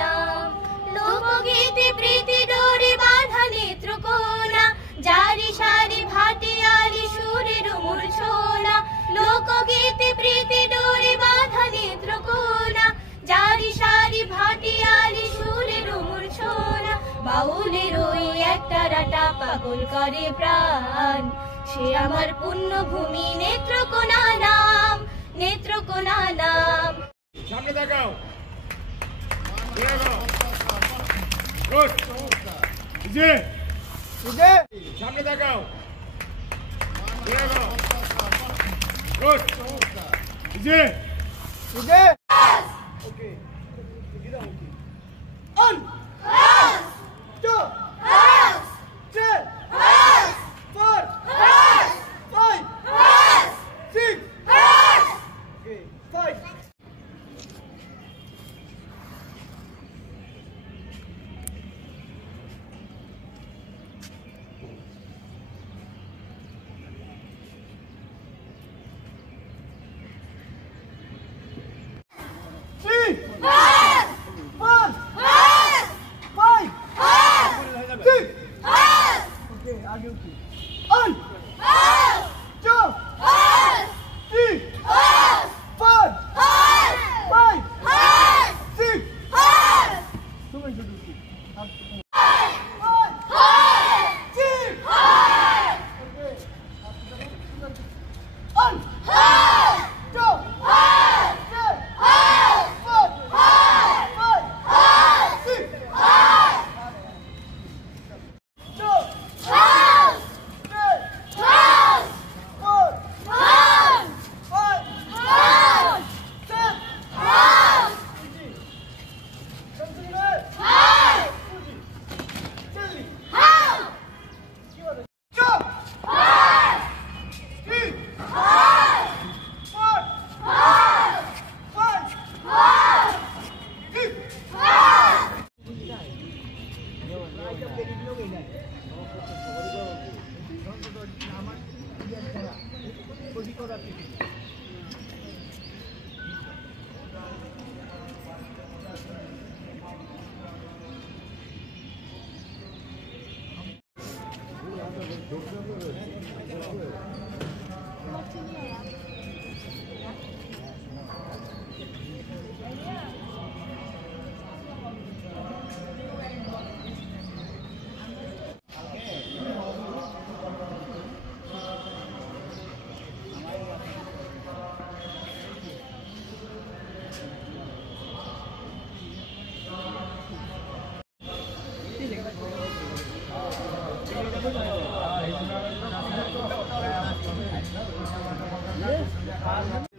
নাম। লোকগীতি প্রীতি ডোরে বাঁধা নেত্রকোনা, জারি সারি ভাটিয়ালি সুরের মূর্ছনা। লোকগীতি প্রীতি ডোরে বাঁধা নেত্রকোনা, জারি সারি ভাটিয়ালি সুরের মূর্ছনা। বাউলের ওই একটা রাটা পাগল করে প্রাণ, সে আমার পুণ্যভূমি নেত্রকোনা নাম, নেত্রকোনা নাম। সামনে দেখাও, সামনে দেখাও,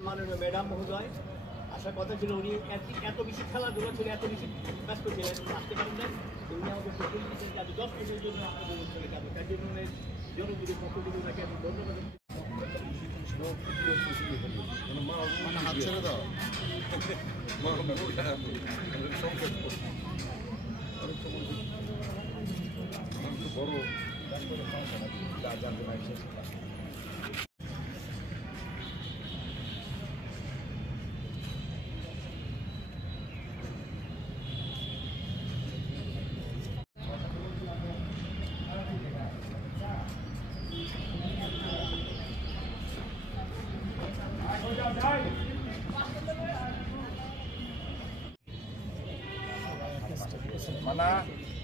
মাননীয় ম্যাডাম মহোদয় আসার কথা ছিল, উনি এত বেশি খেলাধুলা ছিল, এত বেশি ব্যস্ত ছিলেন, আসতে পারেন না। উনি আমাদের সকল দিচ্ছেন যে আমি 10 মিনিটের জন্য আপনাদের অনুষ্ঠানে যাবো, তার জন্য জনগণের পক্ষ থেকে ওনাকে আমি ধন্যবাদ। হাত ছেড়ে দাও, বড় মানা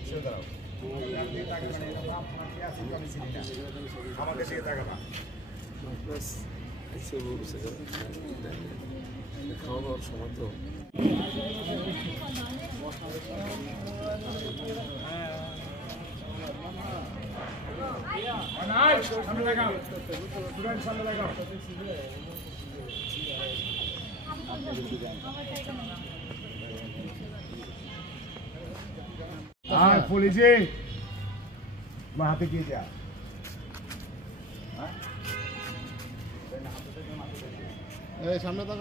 ছেড়ে দাও, আমাদের দিকে তাকাবা। খাওয়া দাওয়ার সময় তো সামনে দেখাও, সামনে দেখাও। हाँ पुलिस वहाँ पे की क्या सामने तक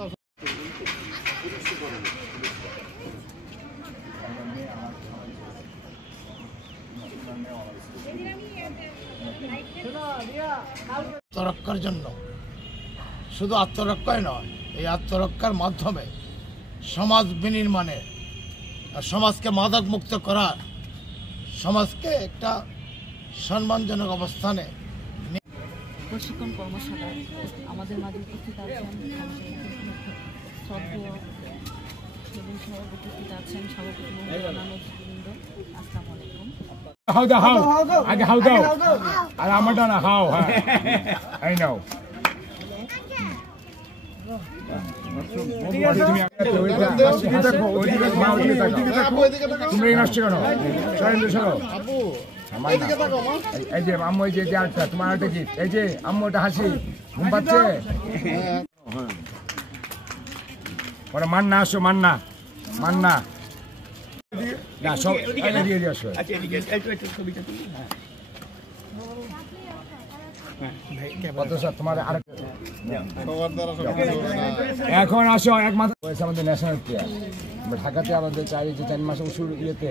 আত্মরক্ষার জন্য শুধু আত্মরক্ষাই নয়, এই আত্মরক্ষার মাধ্যমে সমাজ বিনির্মাণে সমাজকে মাদক মুক্ত করার, সমাজকে একটা সম্মানজনক অবস্থানে প্রশিক্ষণ কর্মশালায় আমাদের মাঝে উপস্থিত আছেন শ্রদ্ধেয় এবং উপস্থিত আছেন সভাপতি মহোদয় নজিবৃন্দ। আসসালামু আলাইকুম। হাউ দাও, হাউ আগে হাউ দাও, আর আমারটা না হাউ। হ্যাঁ আই নাও। তুমি নষ্ট কেন? এই যে আম্মু, এই যে আটটা তোমার আটটা কি? এই যে আম্মু ওটা হাসি ঘুম পাচ্ছে। মান্না আসো, মান্না মান্না না সব দিয়ে দিয়ে আসো। তোমার এখন আসো এক মাস হয়েছে আমাদের ন্যাশনাল প্লেয়ার। ঢাকাতে আমাদের 4 মাস উসুর ইয়েতে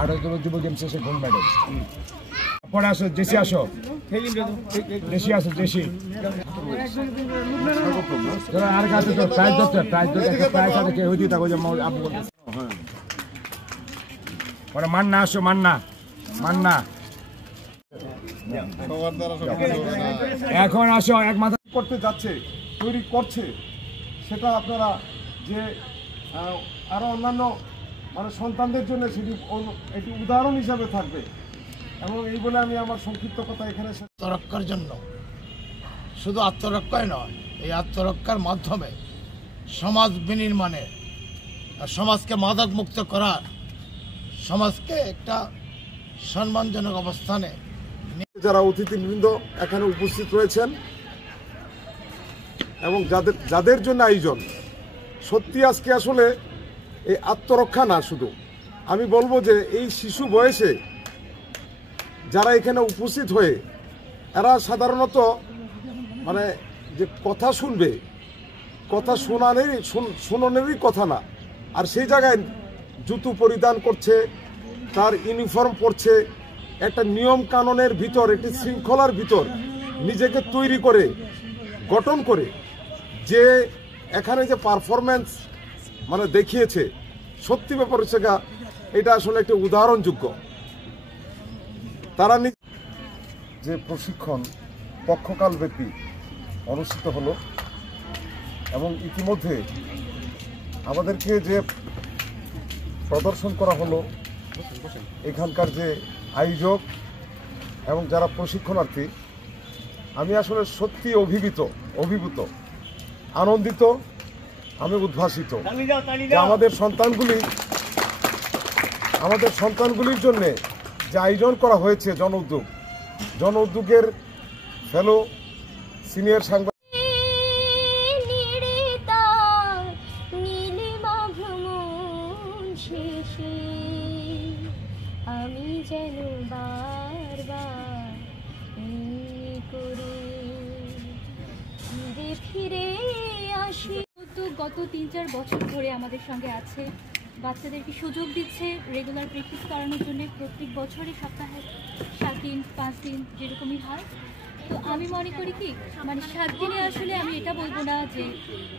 18 যুব গেমস এসে গোল্ড মেডেল। পরে আসো জেসি, আসো জেসি, আসো জেসি। আর কাছে তো প্রাইজ ধরতে, প্রাইজ আছে কেউ দিতে থাকো যে পরে মান্না আসো, মান্না মান্না এখন আসো এক মাথা করতে যাচ্ছে, তৈরি করছে, সেটা আপনারা যে আরো অন্যান্য মানে সন্তানদের জন্য সেটি একটি উদাহরণ হিসাবে থাকবে। এবং এই বলে আমি আমার সংক্ষিপ্ত কথা এখানে আত্মরক্ষার জন্য, শুধু আত্মরক্ষাই নয়, এই আত্মরক্ষার মাধ্যমে সমাজ বিনির্মাণে, সমাজকে মাদক মুক্ত করার, সমাজকে একটা সম্মানজনক অবস্থানে। যারা অতিথিবৃন্দ এখানে উপস্থিত রয়েছেন এবং যাদের জন্য আয়োজন, সত্যি আজকে আসলে এই আত্মরক্ষা না, শুধু আমি বলবো যে এই শিশু বয়সে যারা এখানে উপস্থিত হয়ে এরা সাধারণত মানে যে কথা শুনবে, কথা শোনানেরই কথা না, আর সেই জায়গায় জুতো পরিধান করছে, তার ইউনিফর্ম পরছে, একটা নিয়ম কানুনের ভিতর, একটি শৃঙ্খলার ভিতর নিজেকে তৈরি করে গঠন করে যে এখানে যে পারফরমেন্স মানে দেখিয়েছে, সত্যি ব্যাপার হচ্ছে এটা আসলে একটা উদাহরণযোগ্য। তারা যে প্রশিক্ষণ পক্ষকাল ব্যাপী অনুষ্ঠিত হলো এবং ইতিমধ্যে আমাদেরকে যে প্রদর্শন করা হলো, এখানকার যে আয়োজক এবং যারা প্রশিক্ষণার্থী, আমি আসলে সত্যি অভিভূত, আনন্দিত, আমি উদ্ভাসিত যে আমাদের সন্তানগুলির জন্য যে আয়োজন করা হয়েছে জন উদ্যোগের ফেলো সিনিয়র সাংবাদিক আমি যেন বারবার ফিরে আসি। তো গত 3-4 বছর ধরে আমাদের সঙ্গে আছে, বাচ্চাদেরকে সুযোগ দিচ্ছে রেগুলার প্র্যাকটিস করানোর জন্য। প্রত্যেক বছরই সপ্তাহে 7 দিন 5 দিন যেরকমই হয়। তো আমি মনে করি কি, মানে 7 দিনে আসলে আমি এটা বলবো না যে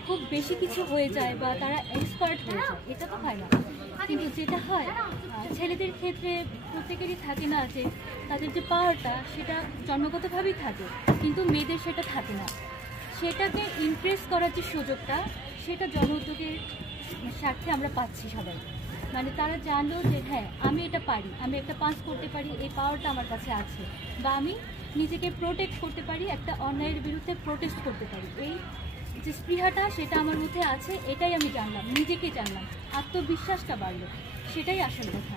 খুব বেশি কিছু হয়ে যায় বা তারা এক্সপার্ট হয়ে যায়, এটা তো হয় না। কিন্তু যেটা হয়, ছেলেদের ক্ষেত্রে প্রত্যেকেরই থাকে না যে তাদের যে পাওয়ারটা সেটা জন্মগতভাবেই থাকে, কিন্তু মেয়েদের সেটা থাকে না। সেটাকে ইমপ্রেস করার যে সুযোগটা, সেটা জন উদ্যোগের স্বার্থে আমরা পাচ্ছি সবাই। মানে তারা জানলো যে হ্যাঁ, আমি এটা পারি, আমি একটা পাস করতে পারি, এই পাওয়ারটা আমার কাছে আছে, বা আমি নিজেকে প্রোটেক্ট করতে পারি, একটা অন্যায়ের বিরুদ্ধে প্রোটেস্ট করতে পারি। এই যে স্পৃহাটা সেটা আমার মধ্যে আছে, এটাই আমি জানলাম, নিজেকে জানলাম, আত্মবিশ্বাসটা বাড়লো, সেটাই আসল কথা।